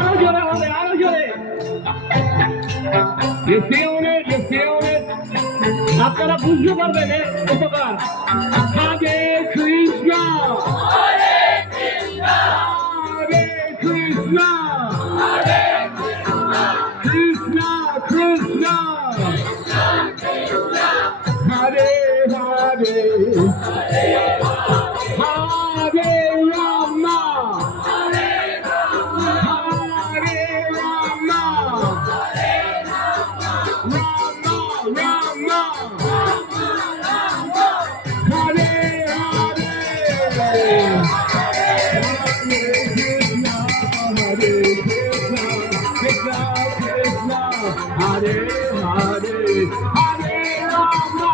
আরো জোরে হবে, আরো জোরে। You feel it, you feel it? আপনারা বুঝতে পারবেন উপকার। হরে কৃষ্ণ, হরে কৃষ্ণ, হরে কৃষ্ণ, হরে কৃষ্ণ, কৃষ্ণ কৃষ্ণ, হরে হরে, হরে রাম, হরে Ram, Hare Hare, Hare Rama, Hare Rama, Rama Rama, Hare Hare, Krishna, Hare Krishna, Krishna Krishna, Hare Hare, Hare Rama,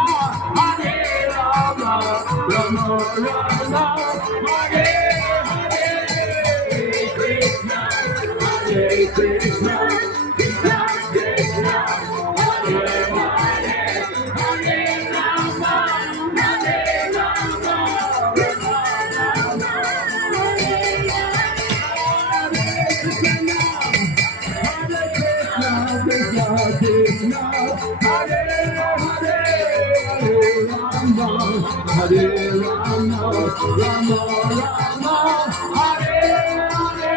Hare Rama, Rama Rama, Hare Krishna, Hare Krishna, Krishna Krishna, Hare Hare, Hare Rama, Hare Rama, Rama Rama, Hare Hare.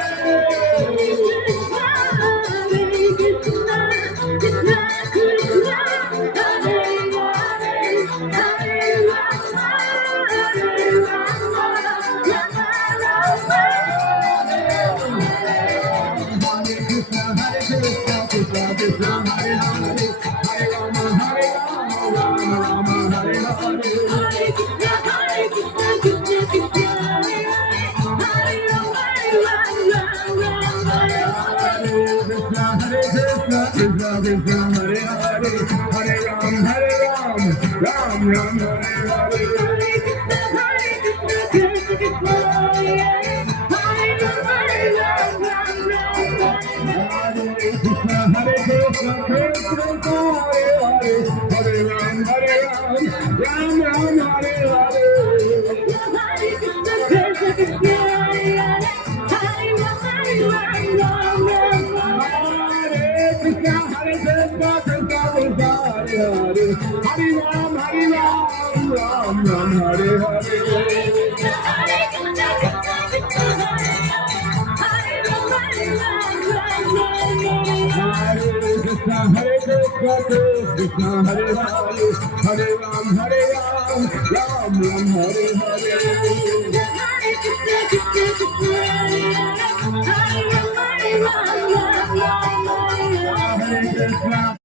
Krishna Krishna Hare Hare, Hare Ram Hare Ram, Ram Ram Hare Hare. Hare Krishna Krishna Hare Ram, Hare Krishna Hare Krishna, Krishna Hare Hare, Hare Ram Hare Ram, Ram Ram Hare Hare. Hare Krishna Krishna Krishna Hare Hare, Hare Ram Hare Ram, Ram Ram Hare Krishna, Hare Krishna, Krishna Krishna Hare Hare, Hare Ram Hare Ram, Ram Ram Hare Hare. Hare Krishna Krishna Krishna Hare Hare, Hare Ram Hare Ram, Ram Ram Hare Hare. Hare Krishna Hare Krishna Krishna Hare Hare, Hare Ram Hare Ram, Ram Ram Hare Hare. Hare Krishna Krishna Krishna Hare Hare, Hare Ram Hare Ram, Ram Ram Hare Hare. Hare Krishna.